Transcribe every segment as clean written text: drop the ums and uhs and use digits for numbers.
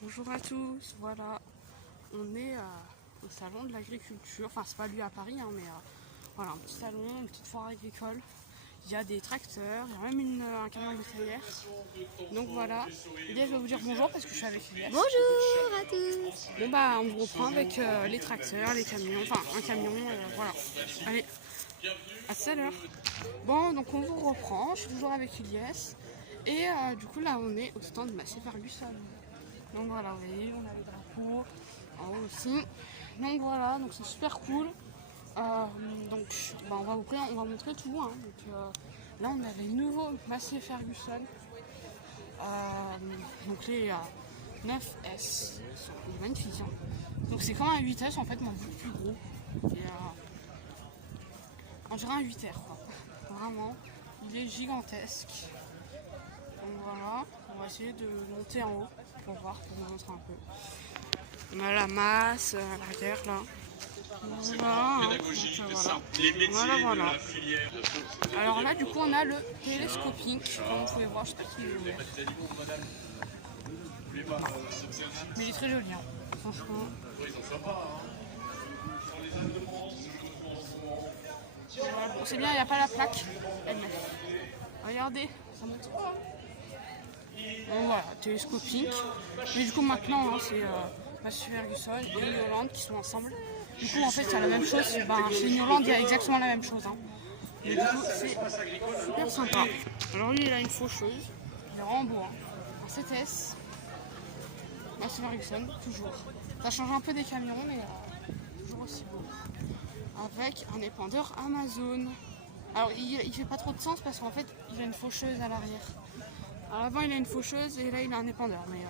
Bonjour à tous, voilà, on est au salon de l'agriculture, enfin c'est pas lui à Paris, hein, mais voilà, un petit salon, une petite foire agricole. Il y a des tracteurs, il y a même un camion bétaillère. Donc voilà, Elias va vous dire bonjour parce que je suis avec Elias. Bonjour à tous. Bon bah on vous reprend avec les tracteurs, les camions, enfin un camion, voilà. Allez, à tout à l'heure. Bon, donc on vous reprend, je suis toujours avec Elias. Et du coup là on est au stand de Massey Ferguson. Donc voilà, vous voyez, on a le drapeau en haut aussi. Donc voilà, donc c'est super cool. Donc bah, on va montrer tout. Hein. Donc, là on a les nouveaux Massey Ferguson. Donc les 9S, il est magnifique. Hein. Donc c'est comme un 8S en fait, mais beaucoup plus gros. Et, on dirait un 8R quoi. Vraiment, il est gigantesque. Donc voilà, on va essayer de monter en haut pour voir, pour vous montrer un peu. On a la masse à l'arrière là. Voilà. Alors là du coup on a le télescoping, comme vous pouvez voir, je sais pas qui est ouvert. Mais il est très joli, hein. Franchement. Voilà. Bon, c'est bien, il n'y a pas la plaque. Regardez, ça monte. Donc voilà, télescopique. Mais du coup maintenant hein, c'est Massey Ferguson et New Holland qui sont ensemble. Du coup en fait c'est la même chose. Chez New Holland il y a exactement la même chose. Hein. Et du coup c'est super sympa. Alors lui il a une faucheuse. Il est vraiment beau. Hein. Un CTS. Massey Ferguson, toujours. Ça change un peu des camions mais toujours aussi beau. Avec un épandeur Amazon. Alors il fait pas trop de sens parce qu'en fait il a une faucheuse à l'arrière. À l'avant il a une faucheuse et là il a un épandeur. Mais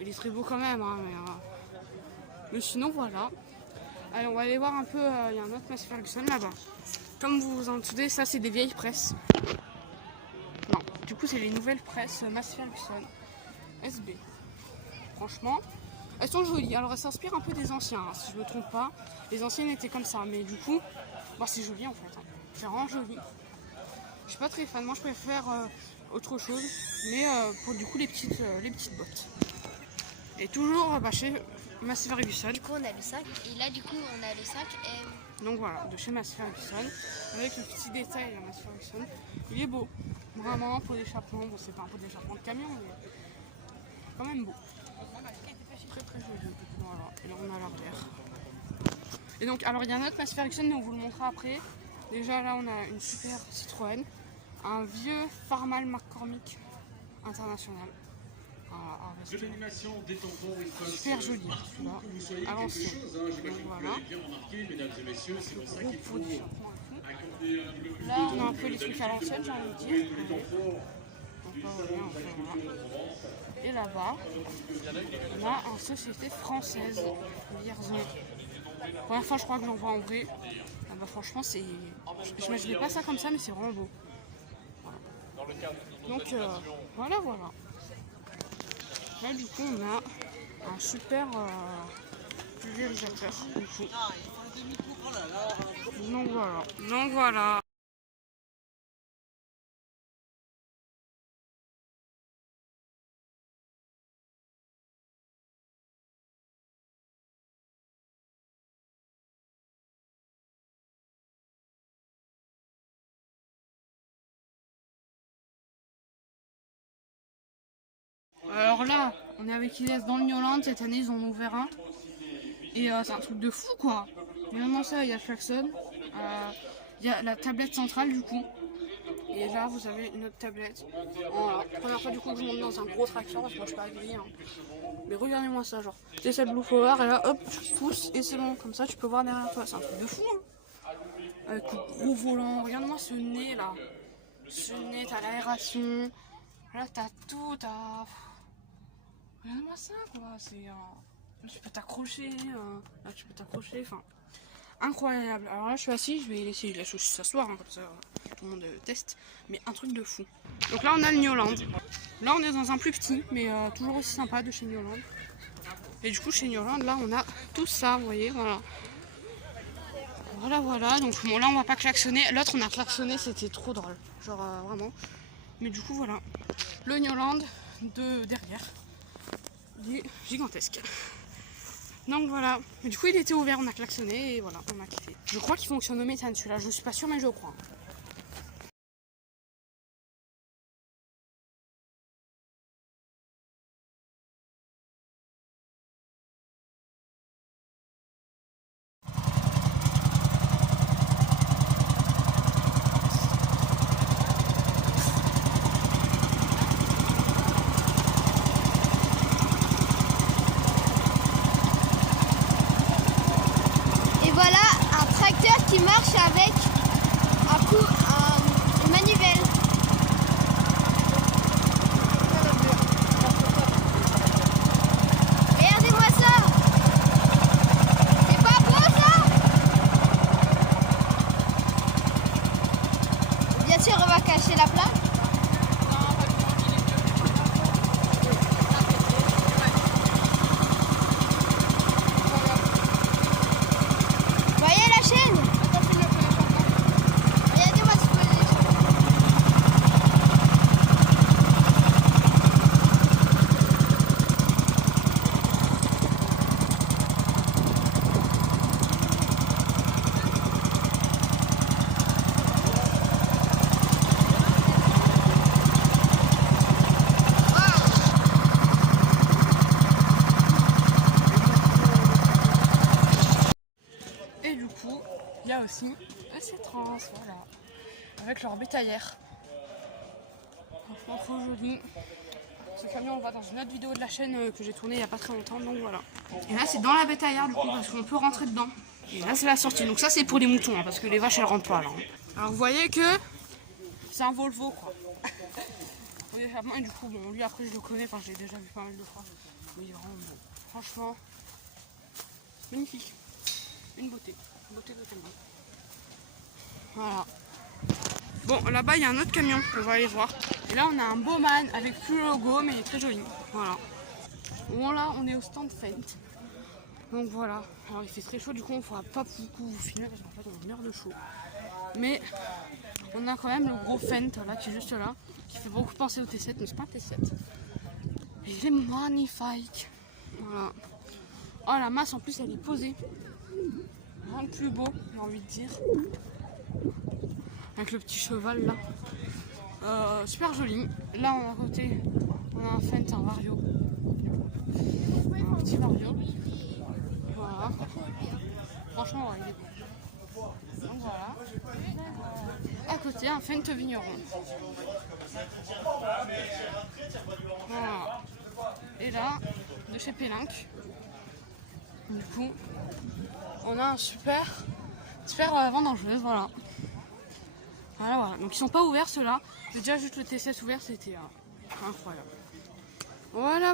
il est très beau quand même. Hein, mais sinon voilà. Allez on va aller voir un peu. Il y a un autre Massey Ferguson là-bas. Comme vous vous en doutez, ça c'est des vieilles presses. Non, du coup c'est les nouvelles presses Massey Ferguson SB. Franchement, elles sont jolies. Alors elles s'inspirent un peu des anciens, hein, si je me trompe pas. Les anciennes étaient comme ça, mais du coup, bah, c'est joli en fait. Hein. C'est vraiment joli. Je suis pas très fan. Moi je préfère autre chose, mais pour du coup les petites bottes. Et toujours chez Massey Ferguson. Du coup on a le sac et là du coup on a le sac M. Donc voilà, de chez Massey Ferguson, avec le petit détail à Massey Ferguson. Il est beau, vraiment pot d'échappement. Bon c'est pas un pot d'échappement de camion, mais quand même beau. Très joli. Voilà, et là on a l'arrière. Et donc alors il y a un autre Massey Ferguson, mais on vous le montrera après. Déjà là on a une super Citroën, un vieux Farmal McCormick international. Super joli celui-là, à l'ancienne. Donc voilà. Gros pot d'échappement et tout. Là on a un peu les trucs à l'ancienne, j'ai envie de dire. Et là-bas, on a une société française, Vierzon. Première fois je crois que j'en vois en vrai. Ah bah franchement c'est. Je n'imaginais pas ça comme ça mais c'est vraiment beau. Voilà. Donc voilà. Là du coup on a un super pulvérisateur. Donc voilà. Alors là, on est avec Elias dans le New Holland. Cette année, ils en ont ouvert un. Et c'est un truc de fou, quoi. Mais vraiment ça, il y a le klaxon. Il y a la tablette centrale, du coup. Et là, vous avez une autre tablette. Voilà. Première fois, du coup, que je monte dans un gros tracteur, parce que moi, je suis pas agréé. Hein. Mais regardez-moi ça, genre. C'est cette Blue Power, et là, hop, tu pousses, et c'est bon. Comme ça, tu peux voir derrière toi. C'est un truc de fou, hein. Avec le gros volant. Regarde-moi ce nez, là. Ce nez, t'as l'aération. Là, t'as tout, Regarde-moi ça, quoi. C'est. Là, tu peux t'accrocher. Enfin, incroyable. Alors là, je suis assis, je vais laisser la chose s'asseoir, hein, comme ça, tout le monde teste. Mais un truc de fou. Donc là, on a le New Holland. Là, on est dans un plus petit, mais toujours aussi sympa de chez New Holland. Et du coup, chez New Holland, là, on a tout ça, vous voyez, voilà. Voilà. Donc bon, là, on va pas klaxonner. L'autre, on a klaxonné, c'était trop drôle. Genre, vraiment. Mais du coup, voilà. Le New Holland de derrière. Il est gigantesque. Donc voilà. Mais du coup, il était ouvert, on a klaxonné et voilà, on a quitté. Je crois qu'il fonctionne au méthane celui-là. Je suis pas sûre, mais je crois. Voilà un tracteur qui marche avec une manivelle. Regardez-moi ça. C'est pas beau ça? Bien sûr on va cacher la plaque. Et du coup, il y a aussi ces trans, voilà, avec leur bétaillère. Franchement, trop joli. Ce camion, on le voit dans une autre vidéo de la chaîne que j'ai tournée il n'y a pas très longtemps, donc voilà. Et là, c'est dans la bétaillère, du coup, parce qu'on peut rentrer dedans. Et là, c'est la sortie. Donc ça, c'est pour les moutons, hein, parce que les vaches, elles rentrent pas, là. Alors, vous voyez que c'est un Volvo, quoi. Et du coup, bon, lui, après, je le connais, enfin, j'ai déjà vu pas mal de fois. Mais il est vraiment beau. Franchement, magnifique. Une beauté de camion. Voilà. Bon, là-bas, il y a un autre camion, on va aller voir. Et là, on a un Bowman avec plus le logo, mais il est très joli. Voilà. Bon, là, on est au stand Fendt. Donc voilà. Alors, il fait très chaud, du coup, on ne pourra pas beaucoup vous filmer parce qu'en fait, on a une heure de chaud. Mais on a quand même le gros Fendt, là, qui est juste là, qui fait beaucoup penser au T7, mais c'est pas un T7. Et il est magnifique. Voilà. Oh, la masse, en plus, elle est posée. Rien de plus beau, j'ai envie de dire. Avec le petit cheval là. Super joli. Là, à côté, on a un Fendt, un Vario. Un petit Vario. Voilà. Franchement, ouais, il est beau. Donc voilà. À côté, un Fendt vigneron. Voilà. Et là, de chez Pélinck. Du coup, on a un super vendangeuse, voilà. Voilà. Donc ils sont pas ouverts ceux-là. Déjà juste le T7 ouvert, c'était incroyable. Voilà.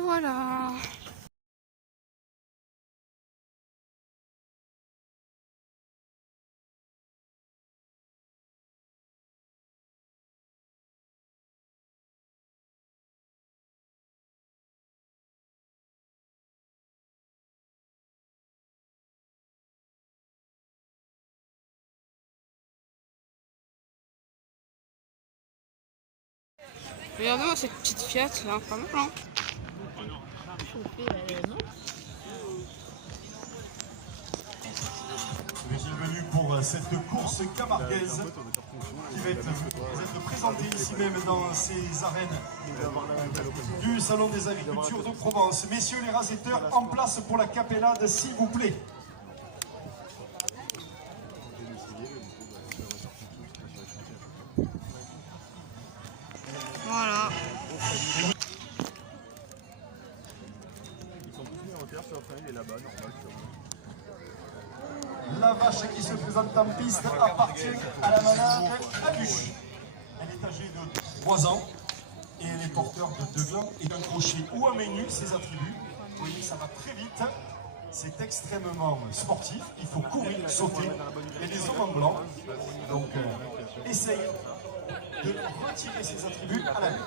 Regardez-moi cette petite Fiat là, pas mal, hein. Bienvenue pour cette course camarguaise qui va être présentée ici même dans ces arènes du Salon des Agricultures de Provence. Messieurs les rasetteurs, en place pour la capellade, s'il vous plaît. Voilà. La vache qui se présente en piste appartient à la manade à bûche. Elle est âgée de 3 ans et elle est porteur de 2 glands et d'un crochet ou un menu, ses attributs. Vous voyez, ça va très vite. C'est extrêmement sportif. Il faut courir, sauter. Il y a des hommes en blanc. Donc, essaye de retirer ses attributs à la main.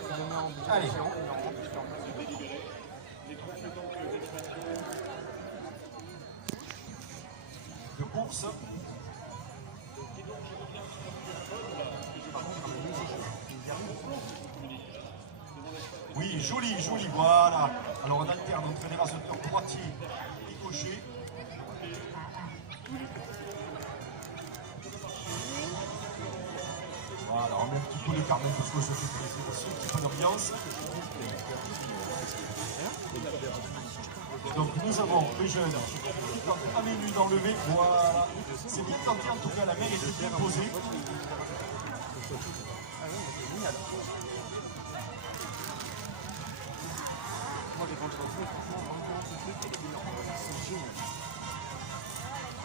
Allez. De course. Oui, joli, voilà. Alors on alterne entre les raseteurs droitiers et gauchers. Voilà, on met un petit peu de carnet parce que ça fait plaisir aussi, un petit peu d'ambiance. Donc nous avons les jeunes qui tentent à main nue d'enlever. Voilà, c'est bien tenté, en tout cas la main est bien posée.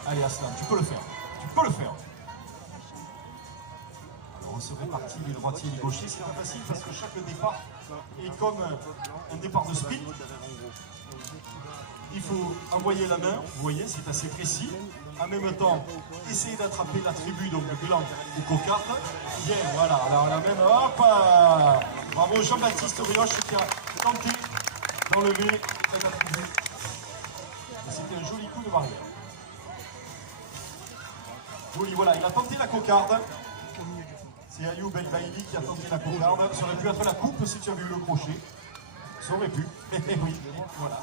Allez Aslan, tu peux le faire. Tu peux le faire. Alors on se répartit les droitiers et les gauchers. C'est pas facile parce que chaque départ est comme un départ de sprint. Il faut envoyer la main, vous voyez, c'est assez précis. En même temps, essayer d'attraper l'attribut, donc le gland ou cocarde. Bien, voilà, alors la même, hop. Bravo Jean-Baptiste Rioche qui a tenté d'enlever cet attribut. Et c'était un joli coup de barrière. Joli, voilà, il a tenté la cocarde. C'est Ayoub El Baïli qui a tenté la cocarde. Ça aurait pu être la coupe si tu avais eu le crochet. Ça aurait pu. Oui, voilà.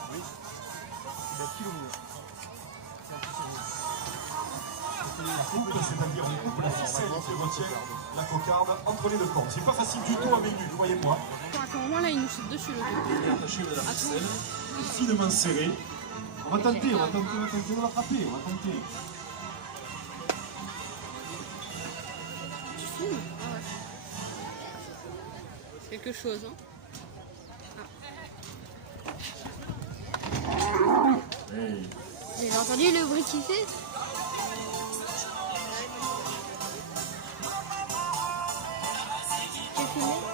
La coupe, c'est-à-dire on coupe la ficelle qui retient la cocarde entre les deux cordes. C'est pas facile du tout à menu, croyez-moi. Attends, moi là il nous saute dessus le gars. Attaché de la ficelle, finement serré. On va tenter de l'attraper, on va tenter. Tu filmes? Ah ouais. C'est quelque chose, hein. Hey. Vous avez entendu le bruit qu'il fait?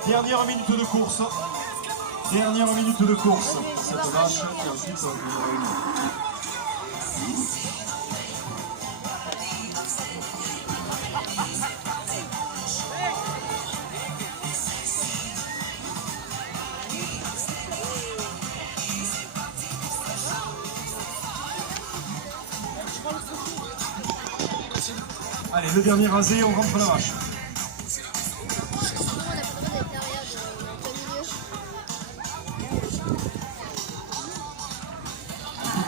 Dernière minute de course. Dernière minute de course. Cette vache et ensuite on va réunir. Allez, le dernier rasé, on rentre la vache.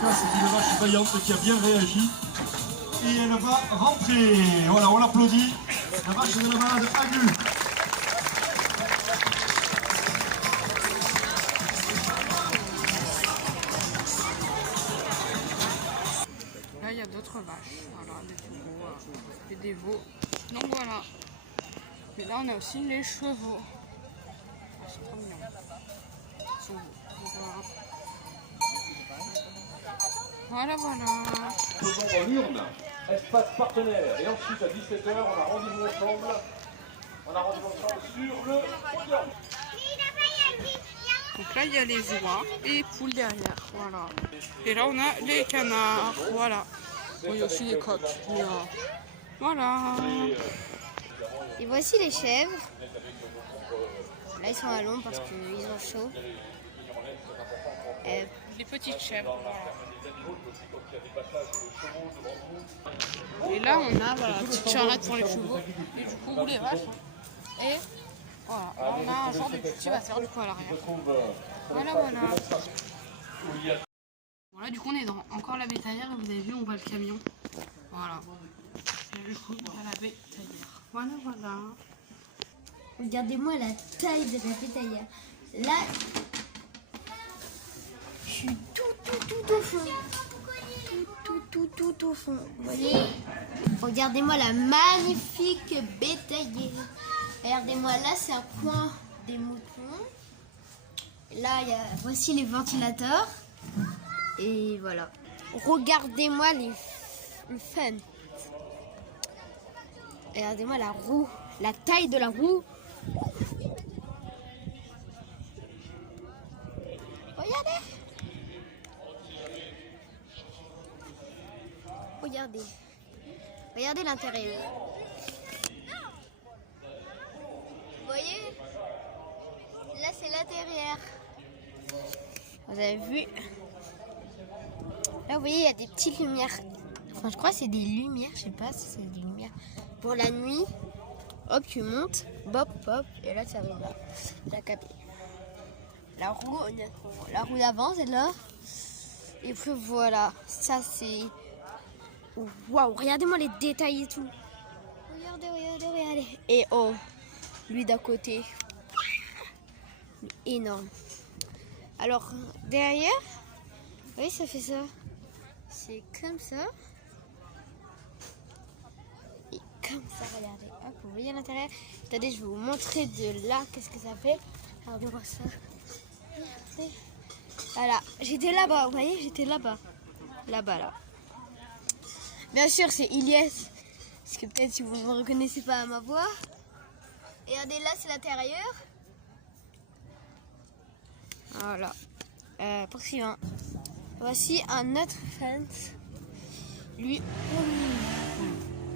C'est une vache vaillante qui a bien réagi et elle va rentrer. Voilà, on l'applaudit. La vache de la malade Agu. Là il y a d'autres vaches, voilà, des taureaux et des veaux. Donc voilà. Et là on a aussi les chevaux. Ah, c'est trop mignon. Ils sont beaux. Donc, voilà. Voilà, voilà. Faisons dans l'urne, espace partenaire. Et ensuite à 17h, on a rendez-vous ensemble. On a rendez-vous ensemble sur le podium. Donc là il y a les oies et les poules derrière. Voilà. Et là on a les canards. Voilà. Bon, il y a aussi les coqs. Mais, voilà. Et voici les chèvres. Là ils sont à l'ombre parce qu'ils ont chaud. Les petites chèvres. Voilà. Et là on a la petite charrette pour les chevaux. Et du coup les vaches. Et voilà. Là, on a un genre de cultivateur du coup à l'arrière. Voilà, voilà. Voilà, du coup on est dans encore la bétaillère et vous avez vu on voit le camion. Voilà. Et du coup on a la bétaillère. Voilà, voilà. Regardez-moi la taille de la bétaillère. Là, je suis tout au fond. Tout au fond. Vous voyez? Regardez-moi la magnifique bétaillère. Regardez-moi, là c'est un coin des moutons. Là, voici les ventilateurs. Et voilà. Regardez-moi le fun. Regardez-moi la roue. La taille de la roue. Regardez. Regardez. Regardez l'intérieur. Vous voyez? Là, c'est l'intérieur. Vous avez vu? Là, vous voyez, il y a des petites lumières. Enfin, je crois que c'est des lumières. Je sais pas si c'est des lumières. Pour la nuit, hop, tu montes. Bop, hop. Et là, ça arrive là. La cabine. la roue d'avant, c'est là. Et puis voilà, ça c'est... Waouh, regardez-moi les détails et tout. Regardez. Et oh, lui d'à côté. Énorme. Alors, derrière, oui, ça fait ça. C'est comme ça. Et comme ça, regardez. Hop, vous voyez à l'intérieur. Attendez, je vais vous montrer de là, qu'est-ce que ça fait. Regardez-moi ça. Regardez. Voilà, j'étais là-bas, vous voyez, j'étais là-bas. Là-bas, là. Bien sûr, c'est Ilyes. Parce que peut-être si vous ne me reconnaissez pas à ma voix. Et regardez, là, c'est l'intérieur. Voilà. Poursuivant. Voici un autre fence. Lui.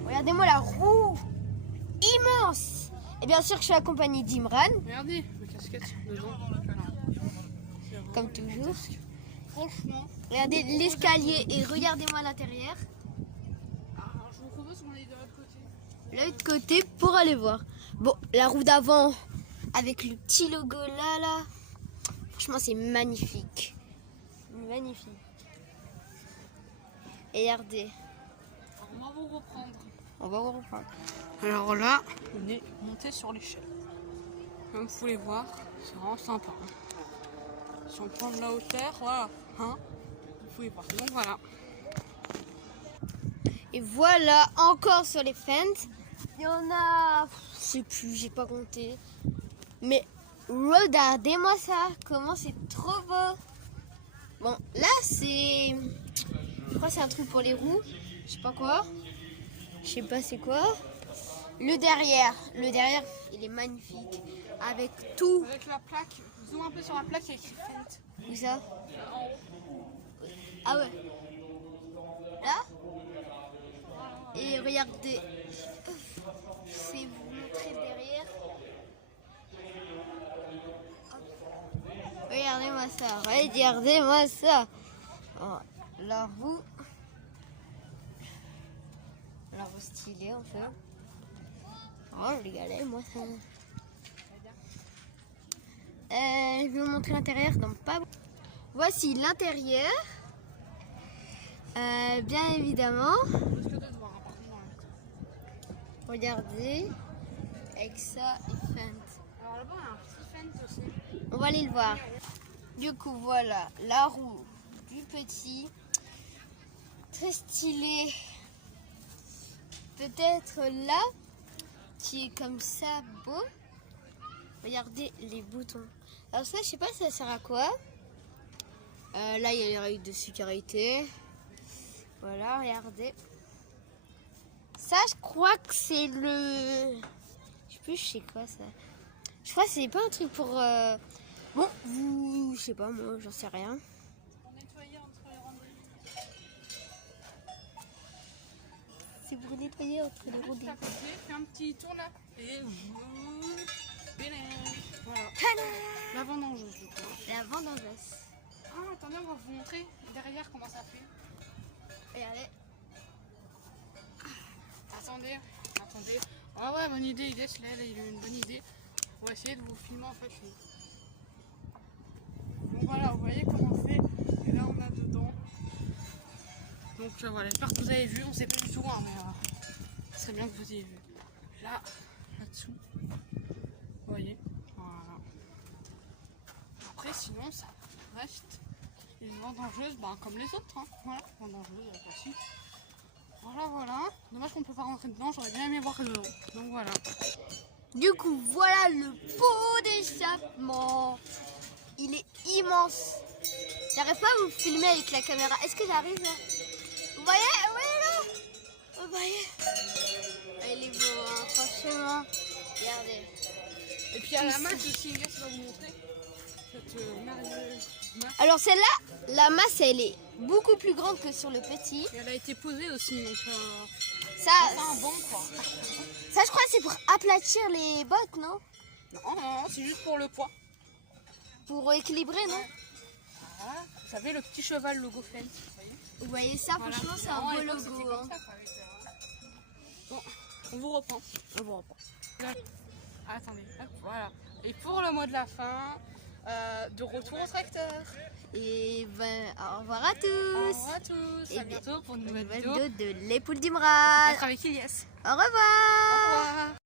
Regardez-moi la roue. Immense. Et bien sûr que je suis accompagnée d'Imran. Regardez, ma casquette dedans. Comme toujours. Franchement. Regardez l'escalier et regardez-moi l'intérieur. Je vous propose qu'on aille de l'autre côté. L'autre côté pour aller voir. Bon, la roue d'avant avec le petit logo là. Franchement, c'est magnifique. Magnifique. Et regardez. On va vous reprendre. On va vous reprendre. Alors là, on est monté sur l'échelle. Comme vous pouvez voir, c'est vraiment sympa. Si on prend de la hauteur, voilà, hein, vous pouvez voir. Donc voilà. Et voilà, encore sur les fentes. Il y en a, je sais plus, j'ai pas compté. Mais regardez-moi ça, comment c'est trop beau. Bon, là c'est, je crois que c'est un truc pour les roues. Je sais pas quoi. Je sais pas c'est quoi. Le derrière, il est magnifique. Avec tout. Avec la plaque, zoom un peu sur la plaque, il y a écrit Fendt. Où ça? Ah ouais. Là. Et regardez. Je vais vous montrer derrière. Hop. Regardez-moi ça. Regardez-moi ça. Oh, la roue. La roue stylée en fait. Oh, regardez-moi ça. Je vais vous montrer l'intérieur, donc pas. Voici l'intérieur. Bien évidemment. Regardez. Avec ça et Fendt. Alors là-bas, il y a un petit Fendt aussi. On va aller le voir. Du coup, voilà la roue du petit. Très stylé. Peut-être là, qui est comme ça, beau. Regardez les boutons. Alors ça, je sais pas ça sert à quoi. Là, il y a les règles de sécurité. Voilà, regardez. Ça, je crois que c'est le... Je sais plus, je sais quoi ça. Je crois que c'est pas un truc pour... Bon, vous... Je sais pas, moi, j'en sais rien. Pour nettoyer entre les rangées. C'est pour nettoyer entre les roues des... Fais un petit tour là. Et voilà. La vendangeuse du coup. La vendangeuse. Ah, attendez, on va vous montrer derrière comment ça fait. Regardez. Attendez. Ah ouais, bonne idée, il laisse là, il a une bonne idée. On va essayer de vous filmer en fait. Donc voilà, vous voyez comment on fait. Et là on a dedans. Donc voilà, j'espère que vous avez vu, on sait pas du tout, hein, mais c'est bien que vous ayez vu. Là-dessous. Vous voyez. Voilà. Après sinon ça reste une vendangeuse comme les autres. Hein. Voilà, vendangeuse classique. Voilà. Dommage qu'on ne peut pas rentrer dedans, j'aurais bien aimé voir dedans. Donc voilà. Du coup, voilà le pot d'échappement. Il est immense. J'arrive pas à vous filmer avec la caméra. Est-ce que j'arrive là? Vous voyez là? Vous voyez? Il est beau, hein, franchement. Regardez. Et puis il y a la masse aussi, les gars, ça va vous montrer. Cette merveilleuse masse. Alors celle-là, la masse, elle est beaucoup plus grande que sur le petit. Et elle a été posée aussi, donc Ça, c'est un banc quoi. ça, je crois que c'est pour aplatir les bottes, non? Non, c'est juste pour le poids. Pour équilibrer, non? Voilà, vous savez le petit cheval logo Fendt. Vous voyez ça, Voilà. franchement, c'est un Vraiment, à beau l'époque, logo. c'était Hein. comme ça, quoi, avec, Bon, on vous reprend. Ah bon, Là. Attendez, hop, voilà. Et pour le mot de la fin, de retour au tracteur. Et ben, au revoir à tous. Au revoir à tous. Et À bientôt pour une Une nouvelle nouvelle vidéo. vidéo de Les Poules d'Imra. Être avec Ilyes. Au revoir. Au revoir.